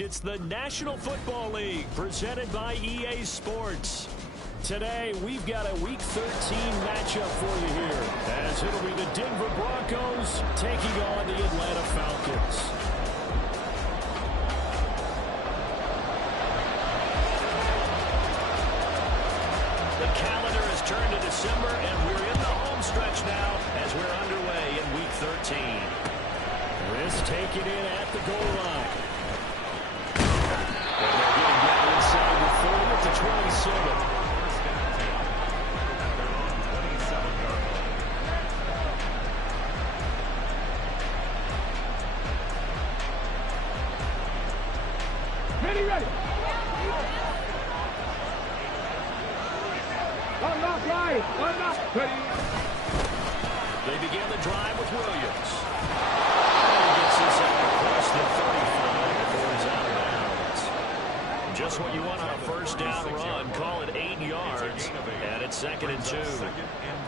It's the National Football League presented by EA Sports. Today, we've got a Week 13 matchup for you here, as it'll be the Denver Broncos taking on the Atlanta Falcons. The calendar has turned to December, and we're in the home stretch now as we're underway in Week 13. Risk taken in at the goal line. And they're getting down inside the 40 at the 27. Ready. They begin the drive with Williams. He gets this out across the 35 before he's out of bounds. Just what you want on a first down run. Call it 8 yards. And it's 2nd and 2.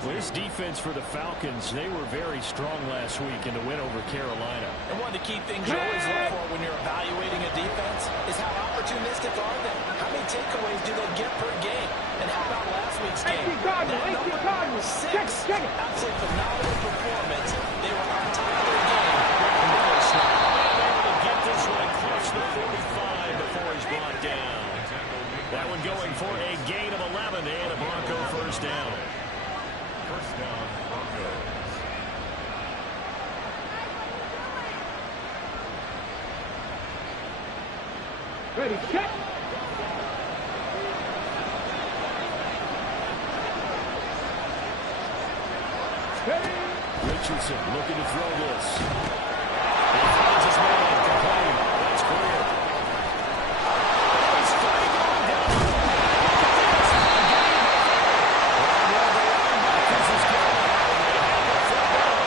Well, this defense for the Falcons, they were very strong last week in the win over Carolina. And one of the key things you always look for when you're evaluating a defense is how opportunistic are they? How many takeaways do they get per game? And how about last week's game? That number 6. Absolutely phenomenal performance. They were on top of their game. Really snap. Able to get this one across the 45 before he's brought down. That one going for a gain of 11 and a Bronco first down. First down, Broncos. Ready, check. Richardson looking to throw this. He finds his man. Complete. That's clear. He's flying on down. This is good.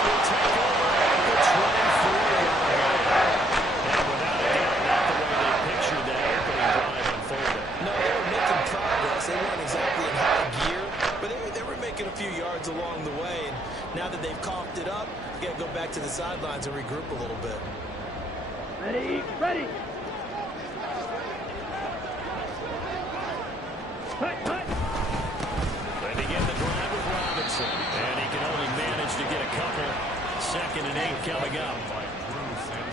Will take over at the 23. And without a doubt, not the way they pictured that opening drive unfolded. No, they were making progress. They weren't exactly in high gear, but they were making a few yards along the way. And now that they've coughed it up, you got to go back to the sidelines and regroup a little bit. Ready. They begin the drive with Robinson, and he can only manage to get a couple. 2nd and 8 coming up.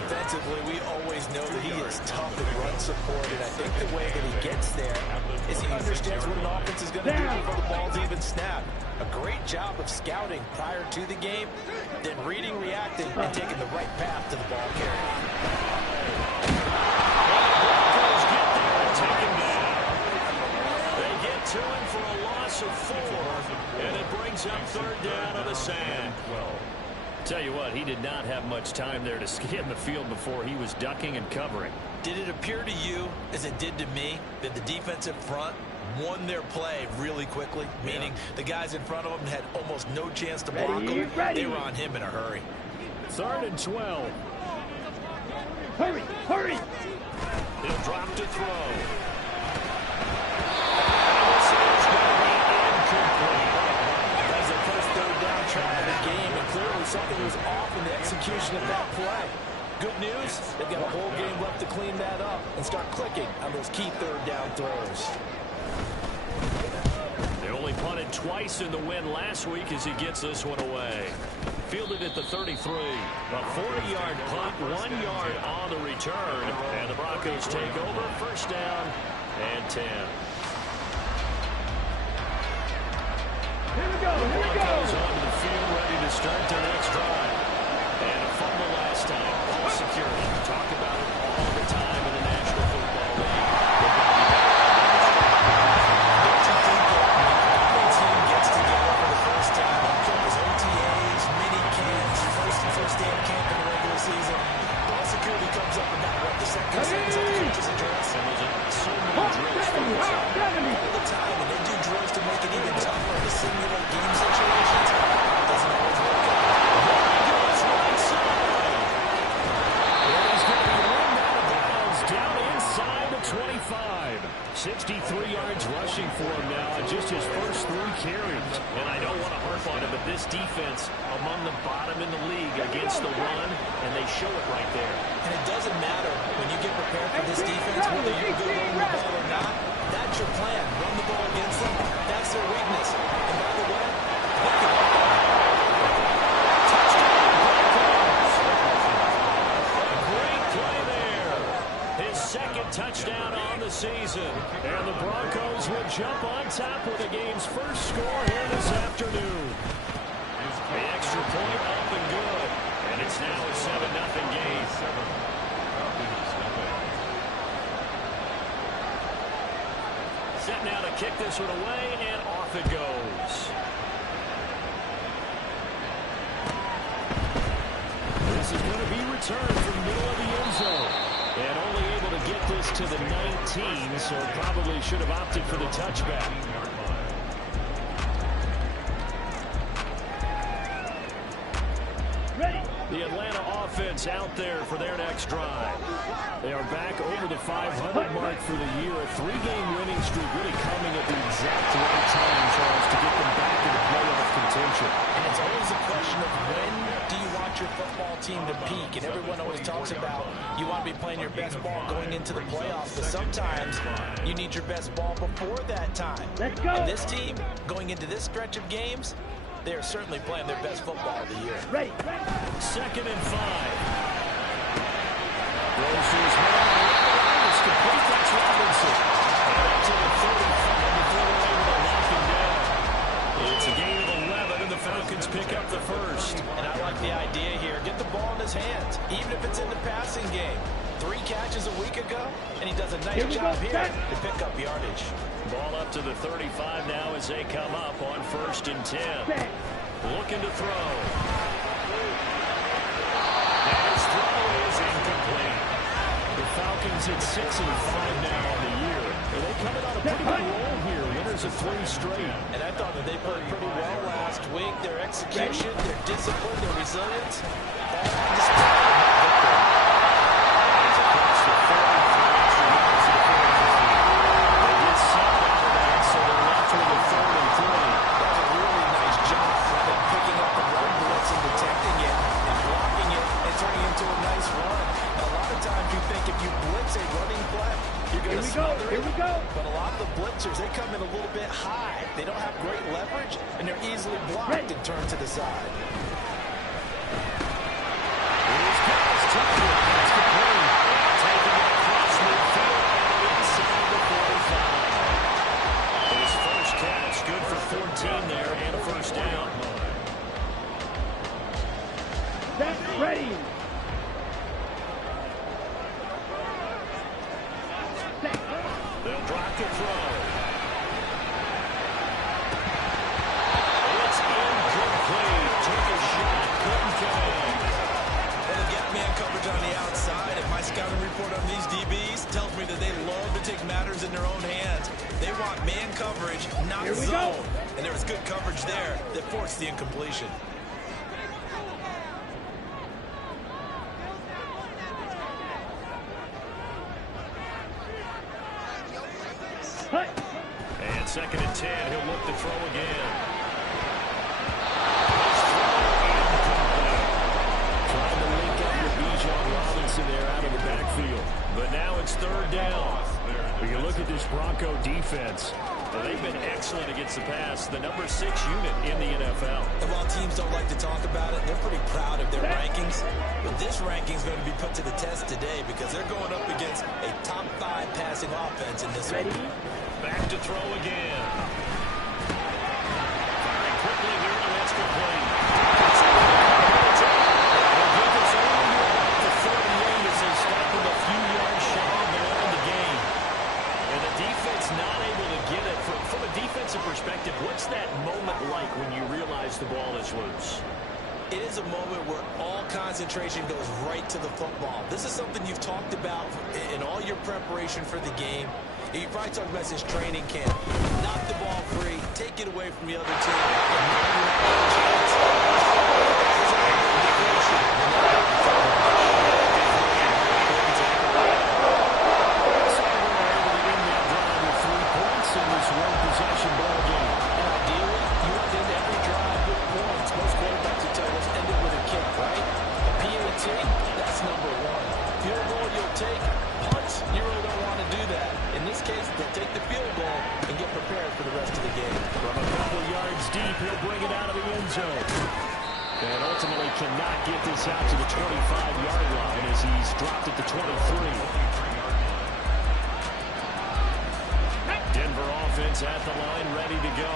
Defensively, we always know that he is tough in run support, and I think the way that he gets there is he understands what an offense is going to do before the ball's even snapped. A great job of scouting prior to the game, then reading, reacting, and taking the right path to the ball carrier. Broncos get there and take him down. They get to him for a loss of 4, and it brings up 3rd down on the sand. Tell you what, he did not have much time there to scan the field before he was ducking and covering. Did it appear to you, as it did to me, that the defensive front won their play really quickly? Meaning the guys in front of him had almost no chance to block him. They were on him in a hurry. 3rd and 12. Hurry. He'll drop to throw. This is going to be incomplete. That was the first 3rd down try of the game, and clearly something was off in the execution of that play. Good news, they've got a whole game left to clean that up and start clicking on those key 3rd down throws. They only punted twice in the win last week as he gets this one away. Fielded at the 33. A 40-yard punt, 1 yard on the return. And the Broncos take over. First down and 10. Here we go. Broncos onto the field, ready to start their next drive. And a fumble last time. Ball security. Talk about it all the time in the National Football League. Don't you think that when a team gets together for the first time, plays OTAs, mini camps, first day of camp in the regular season, ball security comes up about what the second sentence of the coach's address. And there's so many drills for this. All the time, and they do drills to make it even tougher to simulate game situations. It doesn't always work out. Goes right side. And he's going to be run out of bounds down inside the 25. 63 yards rushing for him now on just his first 3 carries. And I don't want to harp on it, but this defense among the bottom in the league against the run, and they show it right there. And it it doesn't matter when you get prepared for this defense, whether you're good running the ball or not. That's your plan. Run the ball against them. That's their weakness. And by the way, look at that. Great play there. His second touchdown on the season. And the Broncos will jump on top with the game's first score here this afternoon. The extra point up and good. And it's now a 7-0 game. Set now to kick this one away, and off it goes. This is going to be returned from the middle of the end zone. And only able to get this to the 19, so probably should have opted for the touchback. The Atlanta offense out there for their next drive. They are back over the 500 mark for the year. A 3-game winning streak really coming at the exact right time, Charles, to get them back into playoff contention. And it's always a question of when do you want your football team to peak? And everyone always talks about you want to be playing your best ball going into the playoffs, but sometimes you need your best ball before that time. Let's go. And this team, going into this stretch of games, they are certainly playing their best football of the year. Ready. 2nd and 5. Throws to his man. It's complete. That's Robinson. And up to the 35 before they're able to lock him down. It's a gain of 11, and the Falcons pick up the first. And I like the idea here. Get the ball in his hands, even if it's in the passing game. 3 catches a week ago, and he does a nice job here to pick up yardage. Ball up to the 35 now as they come up on 1st and 10. Looking to throw. And his throw is incomplete. The Falcons at 6-5 now on the year. And they coming on a pretty good roll here. Winners of 3 straight. And I thought that they played pretty well last week. Their execution, their discipline, their resilience, all on display. Here we go. But a lot of the blitzers, they come in a little bit high. They don't have great leverage, and they're easily blocked and turned to the side. Here's Dallas Tucker. That's complete. Taking it across midfield inside the 45. His first catch, good for 14 there, and a first down. That's ready. They'll drop the throw. It's incomplete. Took a shot, couldn't connect. Well, they've got man coverage on the outside, and my scouting report on these DBs tells me that they love to take matters in their own hands. They want man coverage, not zone. And there was good coverage there that forced the incompletion. And 2nd and 10, he'll look to throw again. Trying to link up with Bijan Robinson there out of the backfield. But now it's 3rd down. We can look at this Bronco defense. Well, they've been excellent against the pass, the number 6 unit in the NFL. And while teams don't like to talk about it, they're pretty proud of their rankings. But this ranking is going to be put to the test today because they're going up against a top 5 passing offense in this one. Back to throw again. Firing quickly here, and that's complete. They'll give us only about the 38 as they stop them a few yards shy of the end of the game. And the defense not able to get it. From a defensive perspective, what's that moment like when you realize the ball is loose? It is a moment where all concentration goes right to the football. This is something you've talked about in all your preparation for the game. You probably talked about this training camp. Knock the ball free, take it away from the other team, and now you have a chance. Possession ball game. And ideally, you want to end every drive with points. Most quarterbacks would tell us end it with a kick, right? A PAT, that's number 1. Field is deep. He'll bring it out of the end zone. And ultimately cannot get this out to the 25-yard line as he's dropped at the 23. Denver offense at the line, ready to go.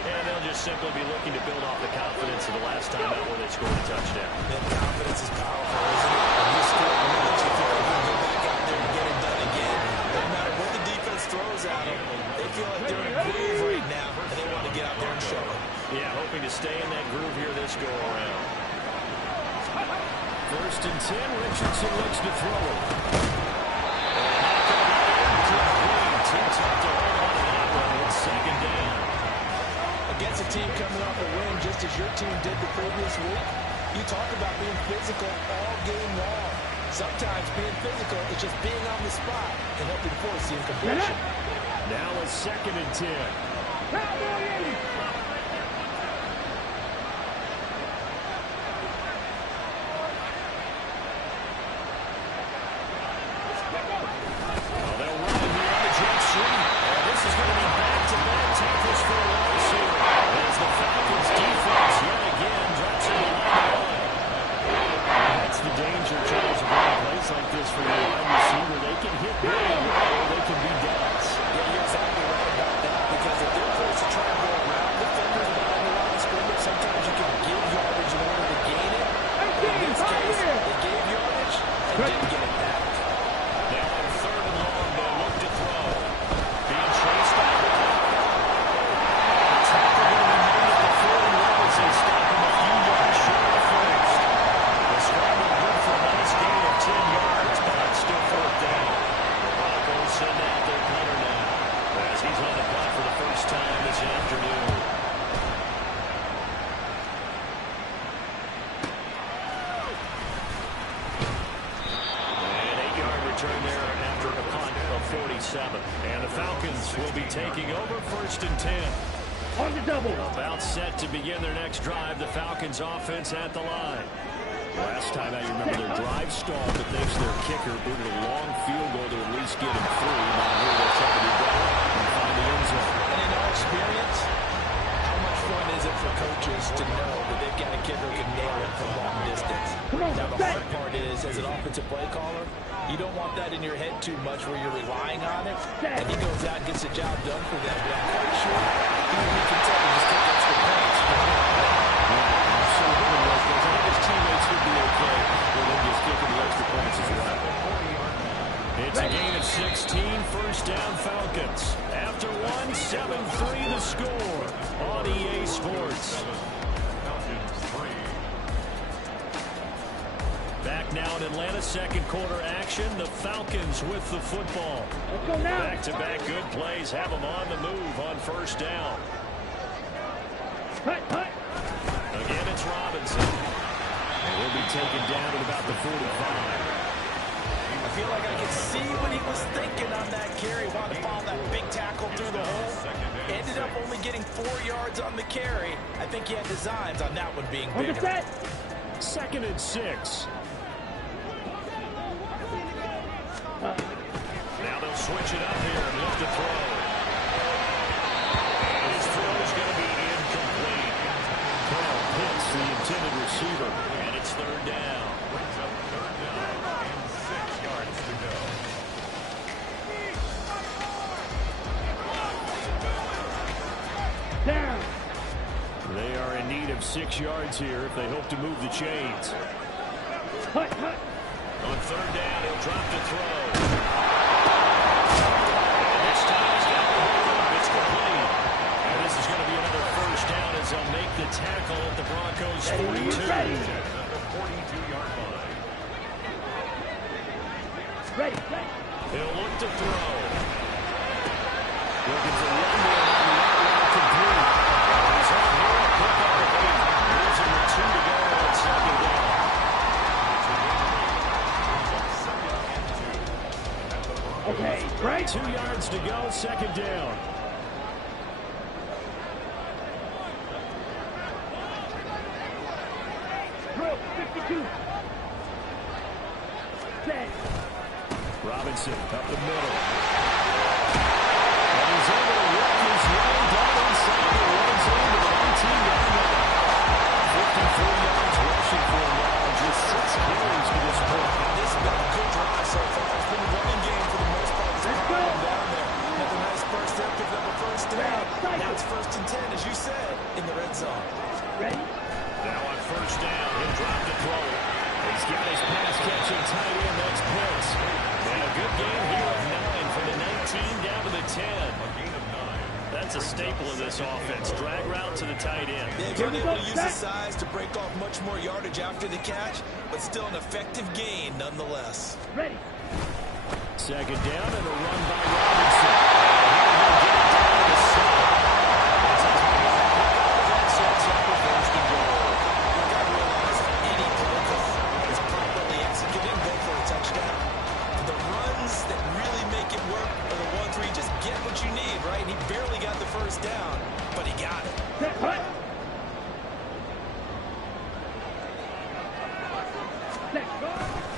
And they'll just simply be looking to build off the confidence of the last time out where they scored a touchdown. That confidence is powerful, isn't it? When you score, you feel like you can go back out there and get it done again. No matter what the defense throws at them, they feel like they're in a groove right now, and they want to get out there and show it. Yeah, hoping to stay in that groove here this go-around. 1st and 10, Richardson looks to throw it. Too tough to hold on to that one with 2nd down. Against a team coming off a win just as your team did the previous week, you talk about being physical all game long. Sometimes being physical is just being on the spot and helping force the incompletion. Now a 2nd and 10. Return there after a punt of 47. And the Falcons will be taking over 1st and 10. On the double. About set to begin their next drive. The Falcons offense at the line. Last time I remember their drive stalled, but thanks to their kicker, booted a long field goal to at least get him through. Now here they'll try to do better and find the end zone. And in our experience, how much fun is it for coaches to know that they've got a kicker who can nail it from long distance? Now the hard part is, as an offensive play caller, you don't want that in your head too much where you're relying on it. And he goes out and gets the job done for them. But I'm quite sure he can tell you just take extra points. So I think his teammates would be okay with him just kicking the extra points as well. It's a gain of 16, 1st down Falcons. After 7-3 the score on EA Sports. Back now in Atlanta, 2nd quarter action. The Falcons with the football. Back-to-back good plays have them on the move on 1st down. Again, it's Robinson. And he'll be taken down at about the 45. I feel like I can see what he was thinking on that carry. Wanted to follow that big tackle through the hole. Ended up only getting 4 yards on the carry. I think he had designs on that one being bigger. 2nd and 6. Now they'll switch it up here and look to throw. And his throw is going to be incomplete. Bell hits the intended receiver, and it's 3rd down. Brings up 3rd down and 6 yards to go. Down. They are in need of 6 yards here if they hope to move the chains. On 3rd down, he'll drop to throw. And this time he's got the hook. It's complete. And this is going to be another 1st down as they'll make the tackle at the Broncos' 42. At the 42-yard line. Ready. He'll look to throw. Looking for one more on the outright complete. He's on here, pick up the 8. Losing with 2 to go on 2nd down. Okay, right. 2 yards to go, 2nd down. Throw, 52. Set. Robinson up the middle. And he's able to work his way down inside the red zone. staple of this offense. Drag route to the tight end. They've been able to use the size to break off much more yardage after the catch, but still an effective gain nonetheless. Ready. Second down and a run by Robinson. That sets up a first and goal. You got to realize any play call is properly executed and go for a touchdown. The runs that really make it work are the ones where you just get what you need, right? And he barely got the first down, but he got it.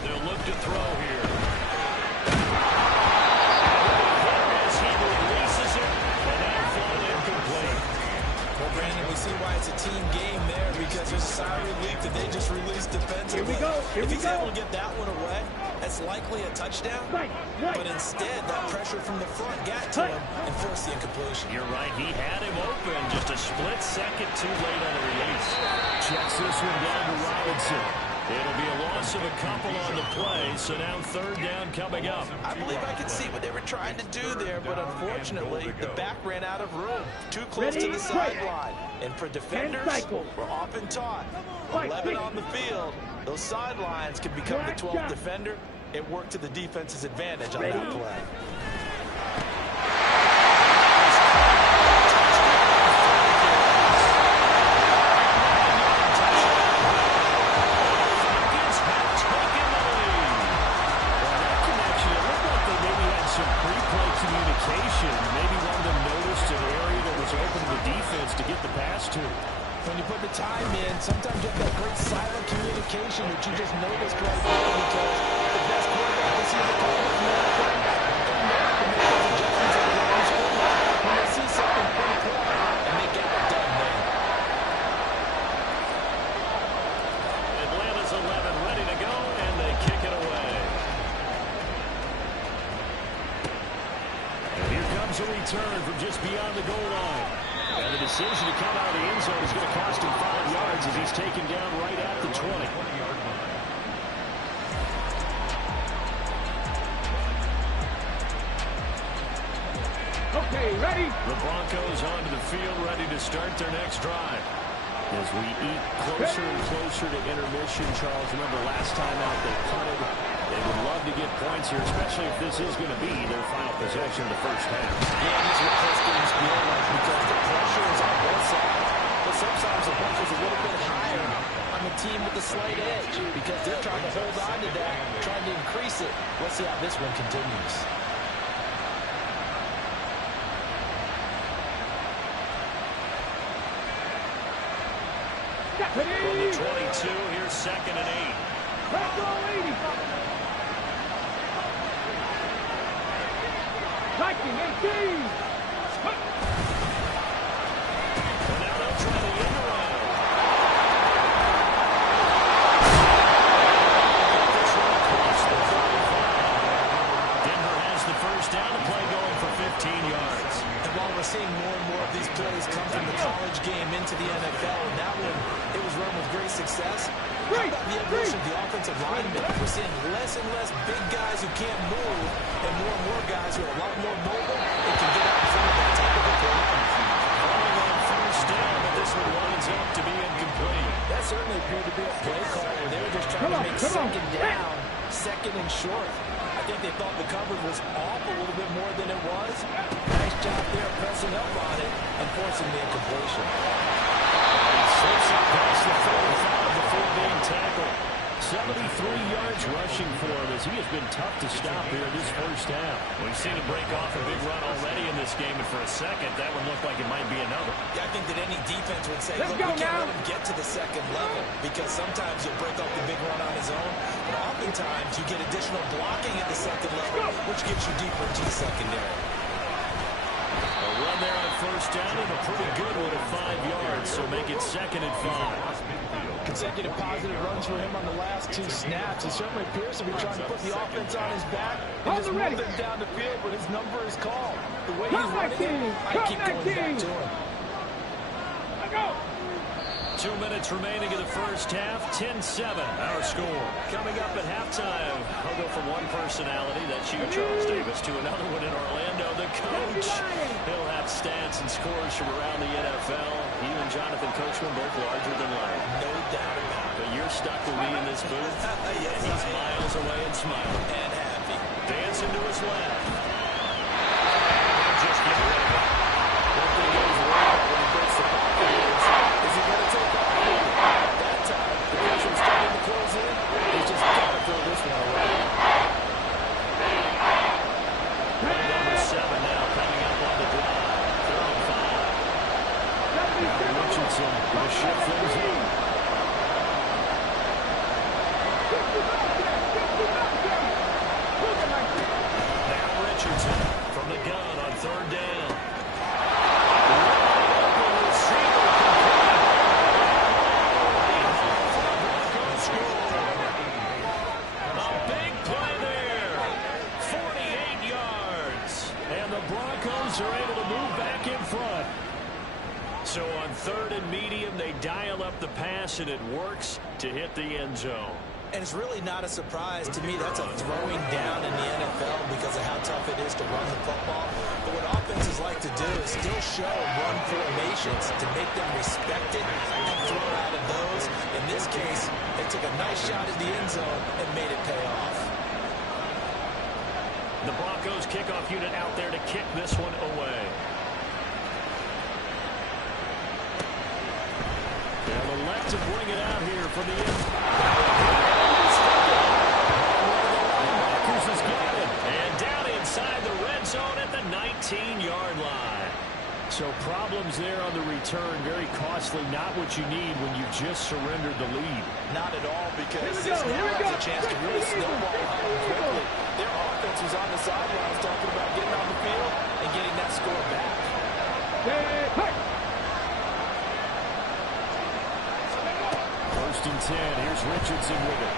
They'll look to throw here. As he releases it, and that fall incomplete. Well, Brandon, we see why it's a team game there because there's a sigh of relief that they just released defensively. Here we go. Here if we he's go. able to get that one away, that's likely a touchdown. Right. But instead, that pressure from the front got to him and forced the incompletion. You're right. He had him open. Just a split second too late on the release. Checks this one down to Robinson. It'll be a loss of a couple on the play, so now third down coming up. I believe I could see what they were trying to do there, but unfortunately, the back ran out of room. Too close to the sideline. And for defenders, we're often taught, 11 on the field, those sidelines can become the 12th defender. It worked to the defense's advantage on that play. Maybe one of them noticed an area that was open to the defense to get the pass to. When you put the time in, sometimes you have that great silent communication that you just noticed right there because the best quarterback is here to call it from that point. And they have to make those adjustments at the line scrimmage when they see something pretty clear, and they get it done there. Atlanta's 11 ready to go, and they kick it away. And here comes a return from just beyond the goal line. And the decision to come out of the end zone is going to cost him 5 yards as he's taken down right at the 20. Okay, ready? The Broncos onto the field, ready to start their next drive. As we eat closer and closer to intermission, Charles, remember last time out they punted. They would love to get points here, especially if this is going to be their final possession of the first half. Yeah, this is what close games feel like because the pressure is on both sides. But sometimes the pressure is a little bit higher on the team with the slight edge because they're trying to hold on to that, trying to increase it. Let's see how this one continues. From the 22, here's second and 8. Let's go, 80. Viking 18. And now they'll try the end around. This one across the 35. Denver has the first down, the play going for 15 yards. And while we're seeing more and more of these plays come from the college game into the NFL, and that one, it was run with great success. How about the evolution of the offensive linemen? We're seeing less and less big guys who can't move, and more guys who are a lot more mobile and can get out in front of that type of a play. Calling on first down, but this one winds up to be incomplete. That certainly appeared to be a play call where they were just trying to make second down, second and short. I think they thought the coverage was off a little bit more than it was. Nice job there pressing up on it and forcing the incompletion. He slips it past the 45 before being tackled. 73 yards rushing for him as he has been tough to stop here this first half. We've seen him break off a big run already in this game, and for a second, that would look like it might be another. Yeah, I think that any defense would say, Let's look, go we can't now. let him get to the second level because sometimes he'll break off the big run on his own, but oftentimes you get additional blocking at the second level, which gets you deeper into the secondary. A run there on first down and a pretty good one at 5 yards, so make it second and 5. Consecutive positive runs for him on the last 2 snaps. He certainly appears to be trying to put the offense on his back and just move them down the field, but his number is called. The way he's running it, I keep going back to him. 2 minutes remaining in the first half. 10-7, our score. Coming up at halftime, I'll go from one personality, that's you, Charles Davis, to another one in Orlando, the coach. He'll have stats and scores from around the NFL. You and Jonathan Coachman both larger than life. No doubt about it. But you're stuck with me in this booth. Yes, He's miles away and smiling. and happy. Dancing to his left. And just get rid of it. One thing goes well when he breaks the pocket is he going to take off? That time, the pressure was starting to close in. He's just got to throw this one away. Number 7 now coming up on the drive. 3rd and 5. Now Richardson going to shift things in. Now Richardson from the gun on 3rd down. A big play there. 48 yards. And the Broncos are able to move back in front. So on 3rd and medium, they dial up the pass, and it works to hit the end zone. And it's really not a surprise to me. That's a throwing down in the NFL because of how tough it is to run the football. But what offenses like to do is still show run formations to make them respect it and throw out of those. In this case, they took a nice shot at the end zone and made it pay off. The Broncos kickoff unit out there to kick this one away. They'll elect to bring it out here from the end. Has got it. And down inside the red zone at the 19-yard line. So problems there on the return. Very costly. Not what you need when you just surrendered the lead. Not at all, because this now has a chance to really snowball quickly. Their offense was on the sidelines talking about getting on the field and getting that score back. First and 10. Here's Richardson with it.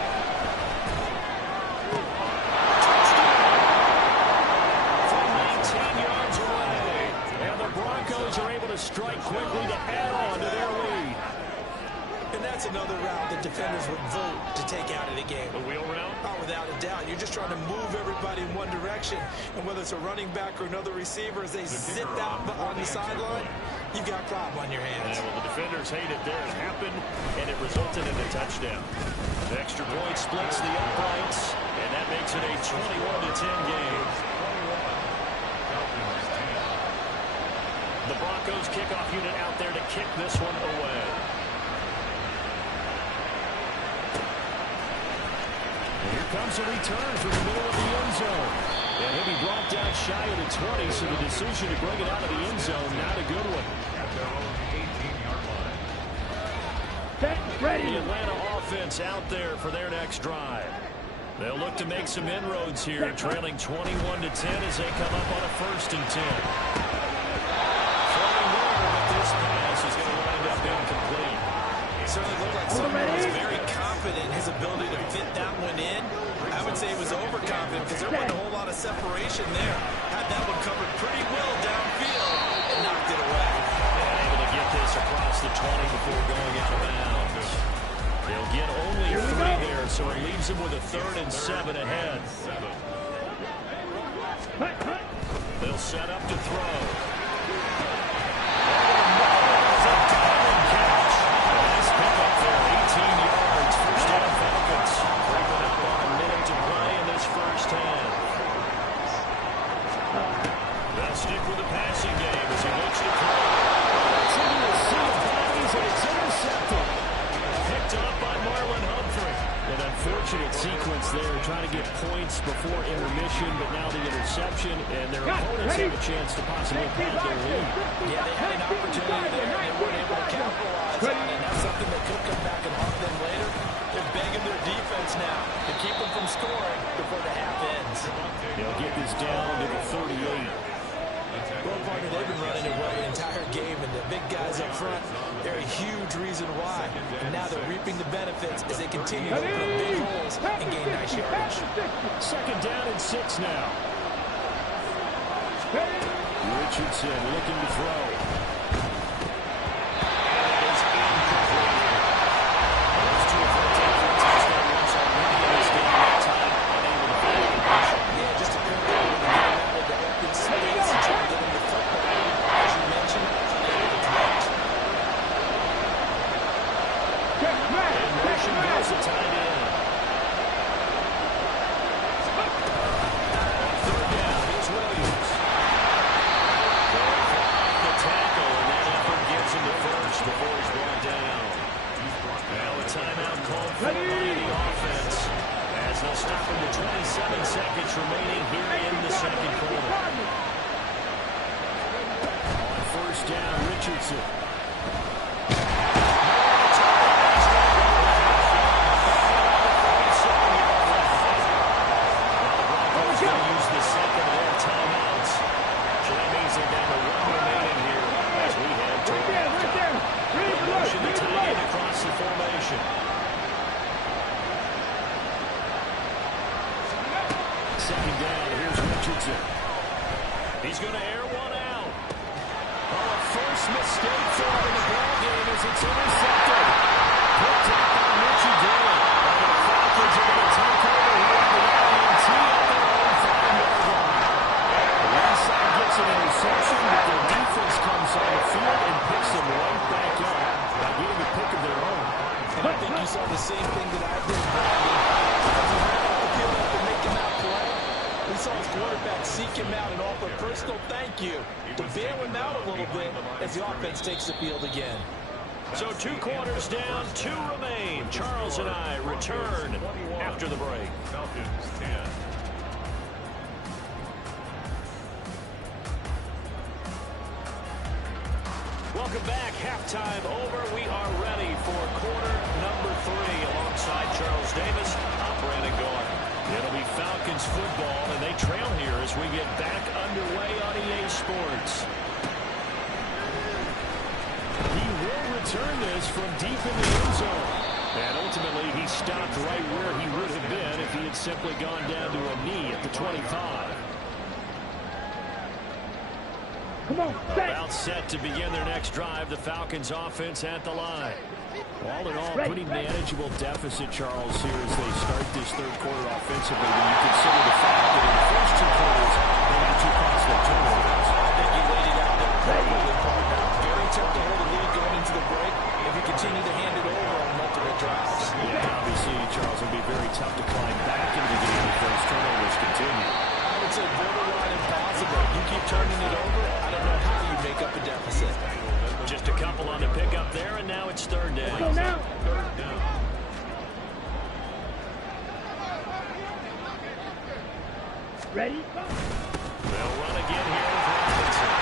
Strike quickly to add on to their lead. And that's another route that defenders would vote to take out of the game. The wheel route? Oh, without a doubt. You're just trying to move everybody in one direction. And whether it's a running back or another receiver, as they sit out on the sideline, you've got a problem on your hands. Yeah, well, the defenders hate it there. It happened, and it resulted in a touchdown. The extra point splits the uprights, and that makes it a 21-10 game. The Broncos kickoff unit out there to kick this one away. And here comes a return from the middle of the end zone. And he'll be brought down shy of the 20, so the decision to bring it out of the end zone, not a good one. At their own 18-yard line. Ready. The Atlanta offense out there for their next drive. They'll look to make some inroads here, trailing 21-10 as they come up on a 1st and 10. This pass is going to wind up incomplete. It certainly looked like someone was very confident in his ability to fit that one in. I would say he was overconfident because there wasn't a whole lot of separation there. Had that one covered pretty well downfield and knocked it away. And able to get this across the 20 before going into bounds. They'll get only 3 there, so it leaves them with a 3rd and 7 ahead. They'll set up to throw. They'll stick with the passing game as he looks to throw. It's into the sea of bodies, and it's intercepted. Picked up by Marlon Humphrey. An unfortunate sequence there, trying to get points before intermission, but now the interception, and their opponents have a chance to possibly pad their lead. Yeah, they had an opportunity there, and they weren't able to capitalize on it. And that's something that could come back and haunt them later. They're begging their defense now to keep them from scoring before the half ends. They'll get this down to the 38. Well, partner, they've been running it well the entire game, and the big guys up front, they're a huge reason why. And now they're reaping the benefits as they continue to open up big holes and gain nice yardage. 2nd down and 6 now. Richardson looking to throw. It is incomplete. minutes remaining here in the second quarter. On first down, Richardson. Second down, here's Richardson. He's going to air one out. Oh, a first mistake for him in the ball game as it's intercepted. Picked up by Richie Dillon. And the Falcons are going to take over here at the INT at their own 5-yard line. The right side gets an interception, but their defense comes on the field and picks them right back up by getting a pick of their own. And I think you saw the same thing that I did, Brandon. We saw his quarterback seek him out and offer a personal thank you to bail him out a little bit as the offense takes the field again. So 2 quarters down, 2 remain. Charles and I return after the break. Falcons 10. Welcome back. Halftime over. We are ready for quarter number 3 alongside Charles Davis. I'm Brandon Gordon. It'll be Falcons football, and they trail here as we get back underway on EA Sports. He will return this from deep in the end zone. And ultimately, he stopped right where he would have been if he had simply gone down to a knee at the 25. Come on, set. About set to begin their next drive. The Falcons offense at the line. All in all, pretty manageable deficit, Charles, here as they start this third quarter offensively when you consider the fact that in the first 2 quarters, they had 2 costly turnovers. I think you laid it out there perfectly, partner. Very tough to hold the lead going into the break if you continue to hand it over on multiple drives. Yeah, obviously, Charles, it'll be very tough to climb back into the game if those turnovers continue. I would say borderline impossible. You keep turning it over, I don't know how you make up a deficit. Just a couple on the pickup there, and now it's third down. Go now. Third down. Ready? They'll run again here with Robinson.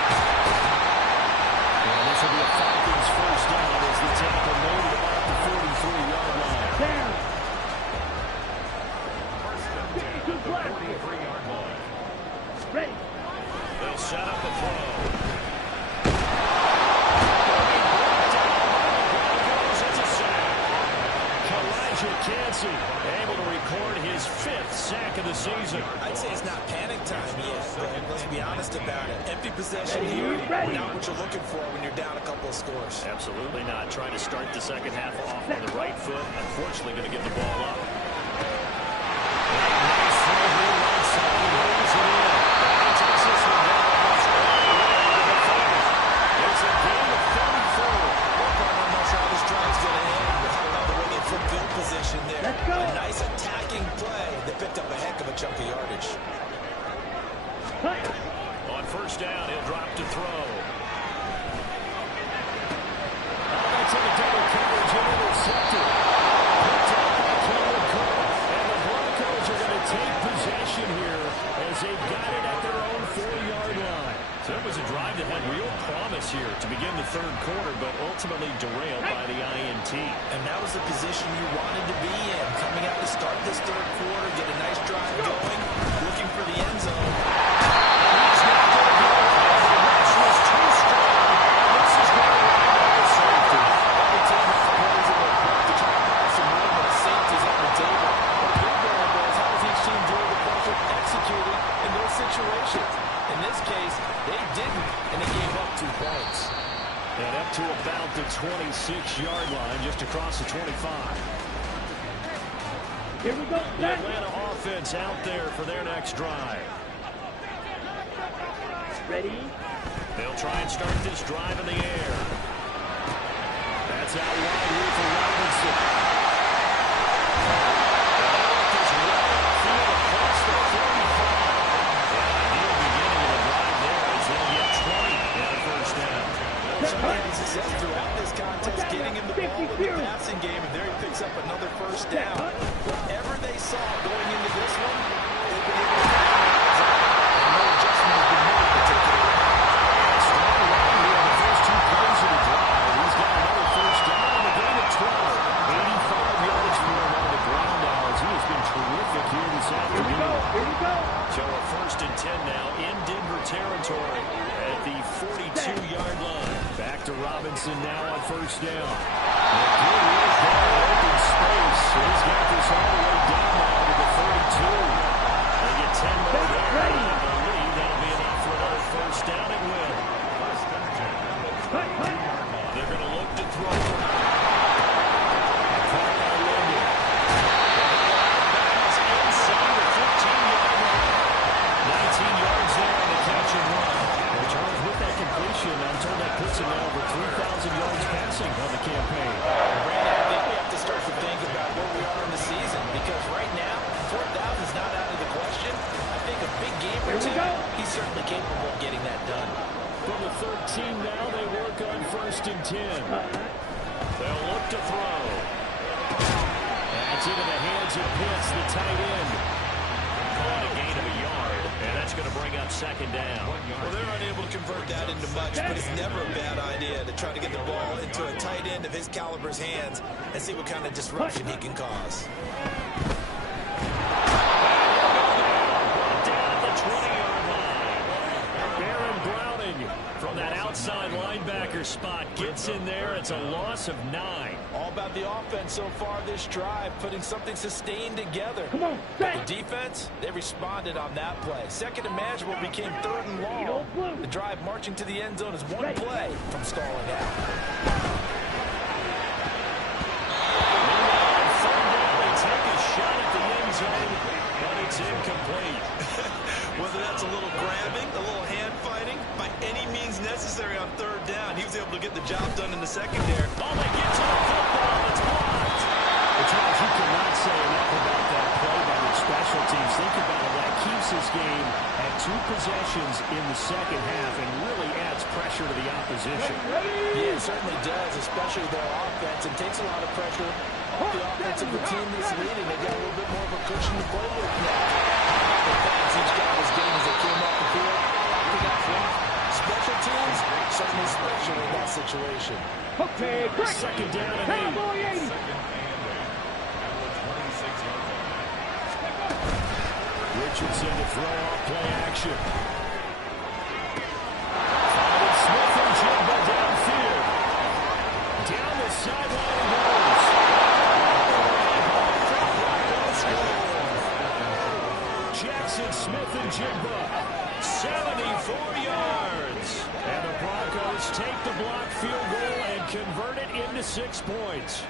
And this will be a Falcons first down as the tackle made it about the 43-yard line. Down. First and 10 at the 43-yard line. Ready. They'll set up a throw. Kansas able to record his 5th sack of the season. I'd say it's not panic time yet, but let's be honest about it. Empty possession here, not what you're looking for when you're down a couple of scores. Absolutely not. Trying to start the second half off on the right foot. Unfortunately, going to give the ball up. Nice throw here, right side, and holds it in. That takes this one down. It's a gain of 34. Look on how much how this drive's going to end. From field position there. Let's go. A nice attacking play that picked up a heck of a chunk of yardage. On first down, he'll drop to throw. That's in a double coverage and intercepted. Picked up by Cameron Cook. And the Broncos are going to take possession here as they've got it at their own 4-yard line. So it was a drive that had real promise here to begin the third quarter, but ultimately derailed by the INT. And that was the position you wanted to be in. Coming out to start this third quarter, get a nice drive going, looking for the end zone. He's not going to get it. The rush was too strong. This is going to wind up the safety. Every team has plays in their book to try to have some room when a safety's on the table. But the big variable is how does each team deal with the pressure executing in those situations? In this case, they didn't, and they gave up 2 points. And up to about the 26-yard line, just across the 25. Here we go. The Atlanta offense out there for their next drive. Ready? They'll try and start this drive in the air. That's out wide here for Robinson. This right field across the 35. Ideal beginning of the drive there as they'll get 20 and a first down. Sometimes success throughout this contest, getting him the ball in the passing game, and there he picks up another first down. Whatever they saw going into this one, they've been able to Robinson now on first down. Open space. He's got this all the way down now to the 32. They get 10 more there. I believe that'll be enough for another first down and win. They're going to look to throw. Inside the 15-yard line. 19 yards there on the catch and run. Well, Charles, with that completion, I'm told that puts him over 3,000 yards passing on the campaign. Brandon, I think we have to start to think about where we are in the season, because right now, 4,000 is not out of the question. I think a big game or two, he's certainly capable of getting that done. From the 13 now, they work on first and 10. They'll look to throw. That's into the hands of Pitts, the tight end. Calling a gain of a yard, and that's going to bring up second down. Well, they're unable to convert that into much, but it's never a bad idea to try to get the ball into a tight end of his caliber's hands and see what kind of disruption he can cause. Down at the 20-yard line. Baron Browning from that outside linebacker spot gets in there. It's a loss of 9. All about the offense so far this drive, putting something sustained together. Come on, But the defense, they responded on that play. Second and manageable became third and long. The drive marching to the end zone is one play from stalling out. They take a shot at the end zone, but it's incomplete. Whether that's a little grabbing, a little hand fighting, by any means necessary on third down, he was able to get the job done in the secondary. Oh, they get to the football. It's blocked. Well, Charles, you cannot say enough about that play by the special teams. Think about it. That keeps this game at 2 possessions in the second half and really adds pressure to the opposition. Yeah, it certainly does, especially their offense. It takes a lot of pressure off the offense of the team that's leading. They got a little bit more of a cushion to play with now. Each guy was getting as they came off the field. Special teams, certainly special in that situation. Okay, great. Second down and 8. Cowboy 80. Richardson to throw off play action. Finding Smith and Jigba downfield. Down the sideline goes. Jackson Smith and Jigba. 74 yards. And the Broncos take the block field goal and convert it into 6 points.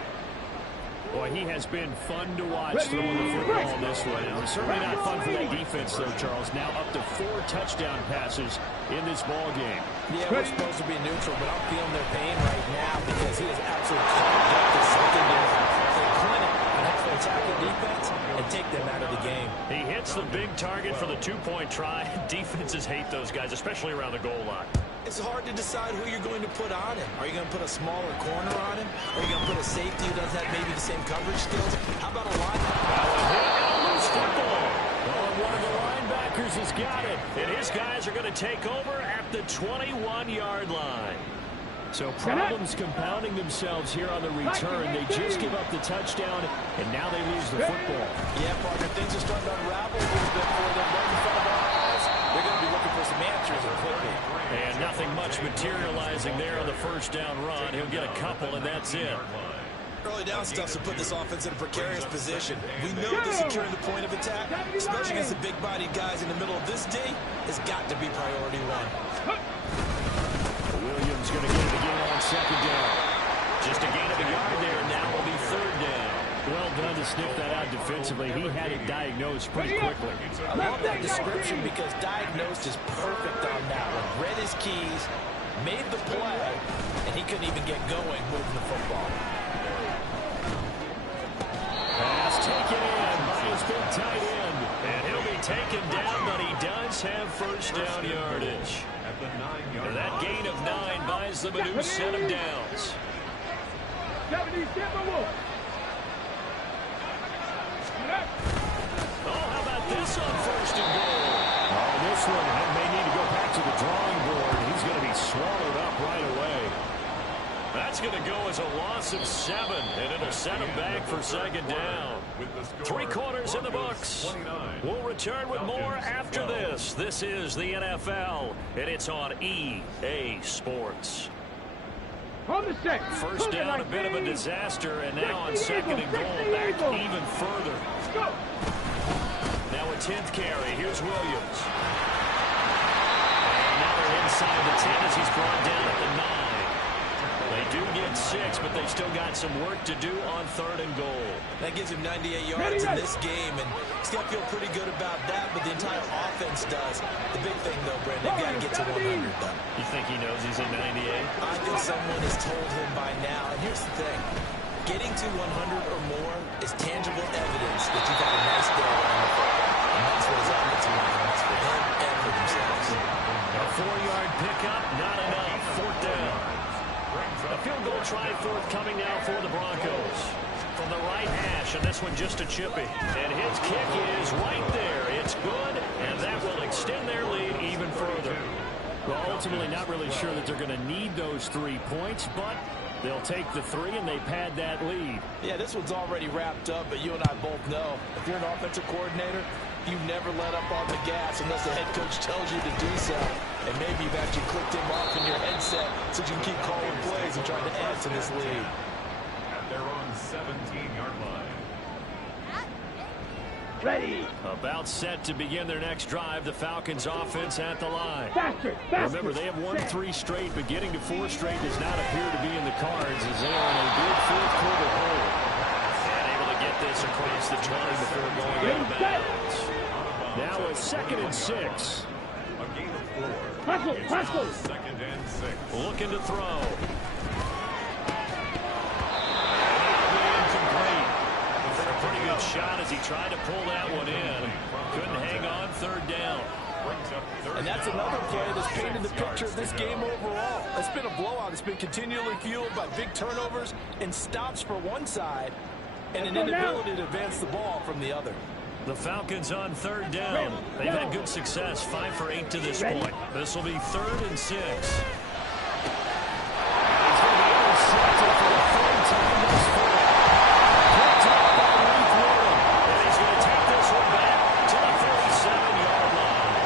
Boy, he has been fun to watch throwing the football in this one. And certainly not fun for that defense, though, Charles. Now up to 4 touchdown passes in this ball game. Yeah, we're supposed to be neutral, but I'm feeling their pain right now because he has absolutely carved up the secondary. They're clinic on how to attack the defense and take them out of the game. He hits the big target for the 2-point try. Defenses hate those guys, especially around the goal line. It's hard to decide who you're going to put on him. Are you going to put a smaller corner on him? Are you going to put a safety who doesn't have maybe the same coverage skills? How about a linebacker? Loose football. Oh, and one of the linebackers has got it. And his guys are going to take over at the 21-yard line. So problems compounding themselves here on the return. They just give up the touchdown, and now they lose the football. Yeah, partner, things are starting to unravel a little bit for them right in front of our eyes. They're going to be looking for some answers and quickly. And nothing much materializing there on the first down run. He'll get a couple, and that's it. Early down stuff to put this offense in a precarious position. We know that securing the point of attack, especially against the big-bodied guys in the middle of this D, has got to be priority 1. Williams going to get it again on second down. Just a gain of a yard there, and now will be third down. Well done to sniff that out defensively. He had it diagnosed pretty quickly. I love that description because diagnosed is perfect on that one. Read his keys, made the play, and he couldn't even get going moving the football. Pass taken in by his big tight end. And he'll be taken down, but he does have first down yardage. And that gain of 9 buys them a new set of downs. 70, Oh, how about this on first and goal? Oh, this one may need to go back to the drawing board. He's going to be swallowed up right away. That's going to go as a loss of 7, and it'll set him back for second down. 3 quarters in the books. We'll return with more after this. This is the NFL, and it's on EA Sports. On the set. First down, a bit of a disaster, and now on second and goal, back even further. Go. Now a 10th carry. Here's Williams. And now they're inside the 10 as he's brought down at the 9. They do get 6, but they've still got some work to do on third and goal. That gives him 98 yards in this game, and he's got to feel pretty good about that, but the entire offense does. The big thing, though, Brandon, they've got to get to 100, though. You think he knows he's at 98? I think someone has told him by now, and here's the thing. Getting to 100 or more is tangible evidence that you've had a nice day around the football, and that's what his offensive line wants for him and for themselves. A 4-yard pickup, not enough. Fourth down. A field goal try forthcoming now for the Broncos. From the right hash, and this one just a chippy. And his kick is right there. It's good, and that will extend their lead even further. Well, ultimately not really sure that they're going to need those 3 points, but they'll take the 3 and they pad that lead. Yeah, this one's already wrapped up, but you and I both know if you're an offensive coordinator, you never let up on the gas unless the head coach tells you to do so. And maybe you've actually clicked him off in your headset so you can keep calling plays and trying to add to this lead. At their own 17-yard line. Ready. About set to begin their next drive, the Falcons offense at the line. Faster. Faster. Remember, they have won 3 straight, but getting to 4 straight does not appear to be in the cards as they are in a good fourth quarter hole. And able to get this across the 20 before going out of bounds. Now a 2nd and 6. A gain of 4. Hustle, It's hustle. now 2nd and 6. Looking to throw. Incomplete. A pretty good shot as he tried to pull that one in. Couldn't hang on. Third down. And that's another play that's painted the picture of this game overall. It's been a blowout. It's been continually fueled by big turnovers and stops for one side and an inability to advance the ball from the other. The Falcons on third down. They've had good success, 5 for 8 to this point. This will be 3rd and 6. He's going to be intercepted for the 3rd time this fall. Picked up by Leaf Ward. And he's going to take this one back to the 37-yard line.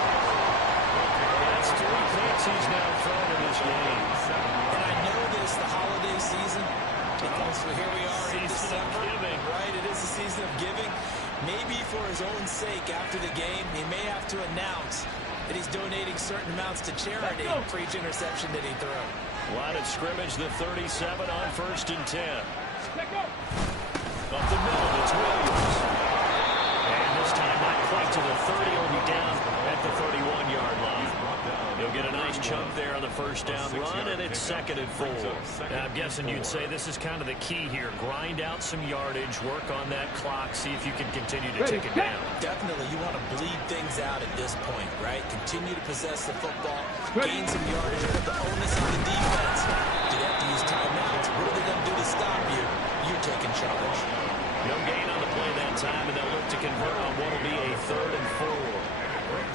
That's 3 picks he's now thrown in this game. And I know this, the holiday season, because here we are in December, right? It is the season of giving. Maybe for his own sake, after the game, he may have to announce that he's donating certain amounts to charity for each interception that he threw. Line of scrimmage, the 37 on 1st and 10. Up the middle, it's Williams. And this time not quite to the 30, will be down at the 31-yard line. He'll get a nice chunk there on the first down run, and it's 2nd and 4. Now, I'm guessing you'd say this is kind of the key here. Grind out some yardage, work on that clock, see if you can continue to tick it down. Definitely, you want to bleed things out at this point, right? Continue to possess the football, gain some yardage, put the onus on the defense. Do they have to use timeouts? What are they going to do to stop you? You're taking charge. No gain on the play that time, and they'll look to convert on what will be a 3rd and 4.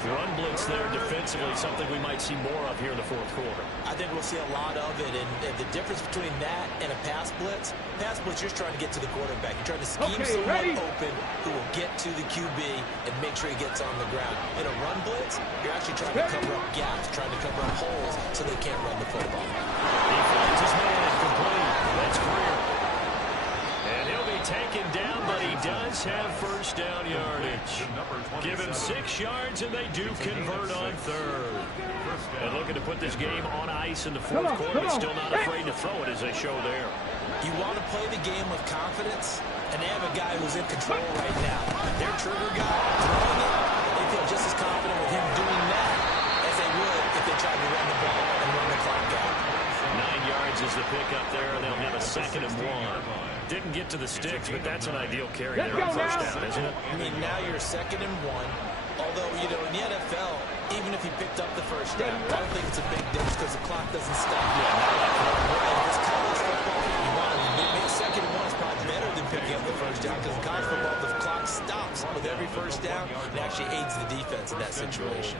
Run blitz there defensively, something we might see more of here in the 4th quarter. I think we'll see a lot of it, and the difference between that and a pass blitz, you're just trying to get to the quarterback. You're trying to scheme someone open who will get to the QB and make sure he gets on the ground. In a run blitz, you're actually trying to cover up gaps, trying to cover up holes so they can't run the football. He finds his man incomplete. That's Greer. And he'll be taken down, but he does have first down yardage. Give him 6 yards, and they do convert on 3rd. And looking to put this game on ice in the 4th quarter, but still not afraid to throw it as they show there. You want to play the game with confidence, and they have a guy who's in control right now. Their trigger guy throwing it, they feel just as confident with him doing that as they would if they tried to run the ball and run the clock out. 9 yards is the pickup there, and they'll have a 2nd and 1. Didn't get to the sticks, but that's an ideal carry there on first down, isn't it? I mean, now you're 2nd and 1. Although, you know, in the NFL, even if he picked up the first down, I don't think it's a big difference because the clock doesn't stop. In this college football, you want to make 2nd and 1 is probably better than picking up the first down because in college football, the clock stops with every first down and actually aids the defense in that situation.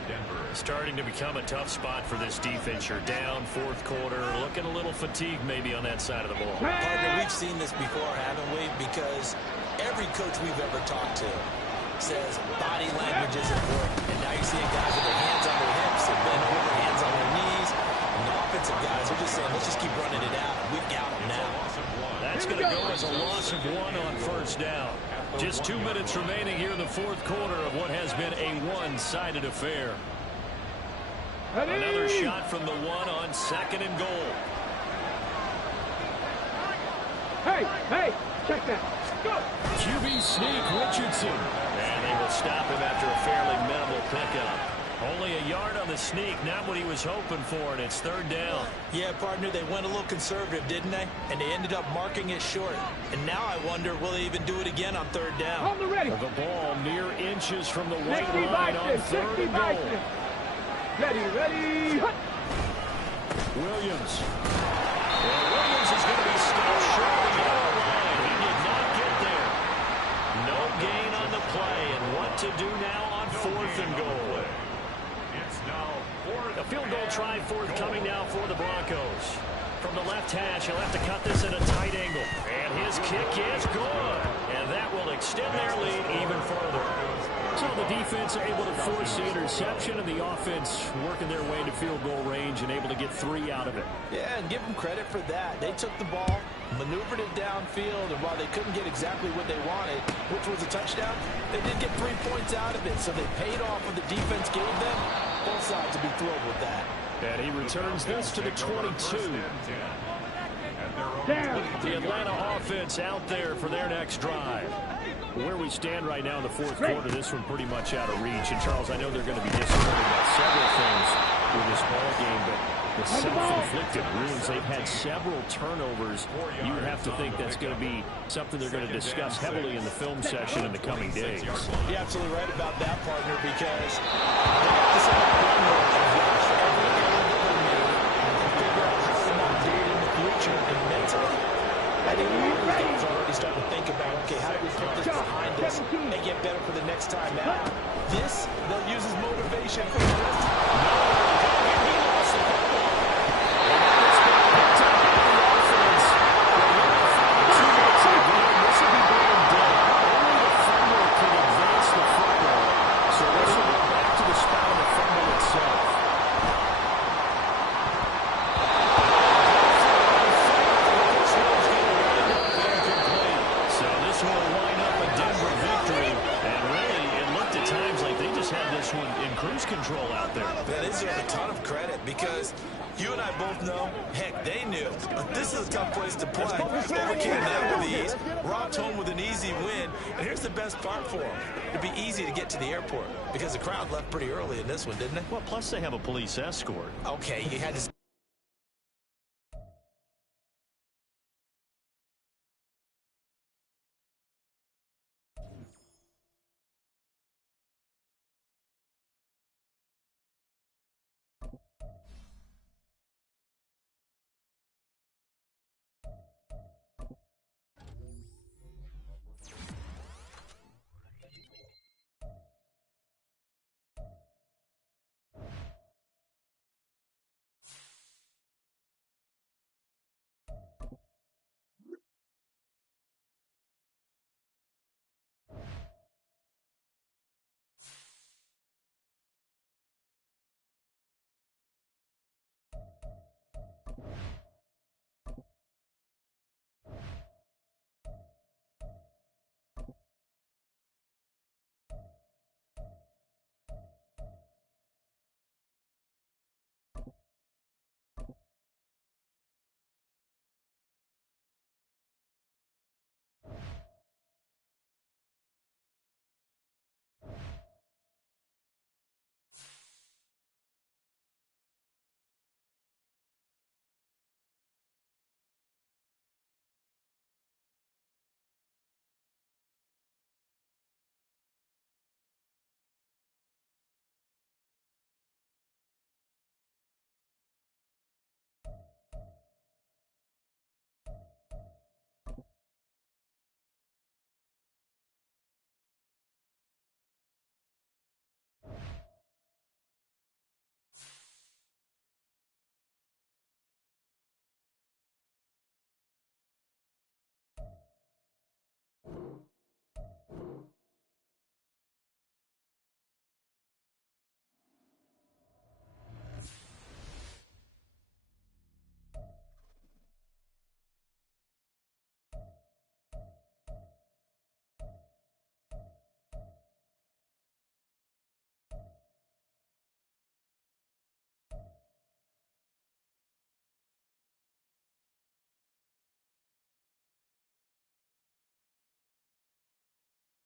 Starting to become a tough spot for this defense. You're down 4th quarter, looking a little fatigued maybe on that side of the ball. Partner, we've seen this before, haven't we? Because every coach we've ever talked to says body language isn't working. And now you're seeing guys with their hands on their hips and bent over, hands on their knees. And the offensive guys are just saying, let's just keep running it out. We one on first down. Just 2 minutes remaining here in the fourth quarter of what has been a one-sided affair. Another shot from the one on 2nd and goal. Hey, check that. Go. QB sneak Richardson. And they will stop him after a fairly minimal pickup. Only a yard on the sneak, not what he was hoping for, and it's 3rd down. Yeah, partner, they went a little conservative, didn't they? And they ended up marking it short. And now I wonder, will they even do it again on 3rd down? On the ready. The ball mere inches from the white 60 line on 3rd and goal. Ready. Hut. Williams. Well, Williams is going to be stopped short of the yellow line. He did not get there. No gain on the play, and what to do now on 4th and goal. It's now A field goal try forthcoming now for the Broncos. From the left hash, he'll have to cut this at a tight angle. And his kick is good. And that will extend their lead even further. So the defense able to force the interception, and the offense working their way to field goal range and able to get 3 out of it. Yeah, and give them credit for that. They took the ball, maneuvered it downfield, and while they couldn't get exactly what they wanted, which was a touchdown, they did get 3 points out of it. So they paid off what the defense gave them. Both sides will be thrilled with that. And he returns this to the 22. The Atlanta offense out there for their next drive. Where we stand right now in the fourth quarter, this one pretty much out of reach. And, Charles, I know they're going to be disappointed about several things with this ball game, but the self-inflicted wounds, they've had several turnovers. You would have to think that's going to be something they're going to discuss heavily in the film session in the coming days. You're absolutely right about that, partner, because they got this on the run for every error that they made and figure out how to not do it in the future and mentally. I think these guys are already starting to think about, okay, how do we put this behind us and get better for the next time out? This, they'll use as motivation for the rest of the He lost the football. And that has been picked up by the offense. Well, 2 minutes ago, this will be blamed dead. Only the fumble can advance the football. So this will go back to the spot of the fumble itself. So this will wind up a Denver victory. And really, it looked at times like they just had this one in cruise control out there. That is a ton of credit because you and I both know, heck, they knew. But this is a tough place to play. Overcame that with ease. Rocked home with an easy win. And here's the best part for them. It'd be easy to get to the airport because the crowd left pretty early in this one, didn't it? Well, plus they have a police escort. Okay, you had to...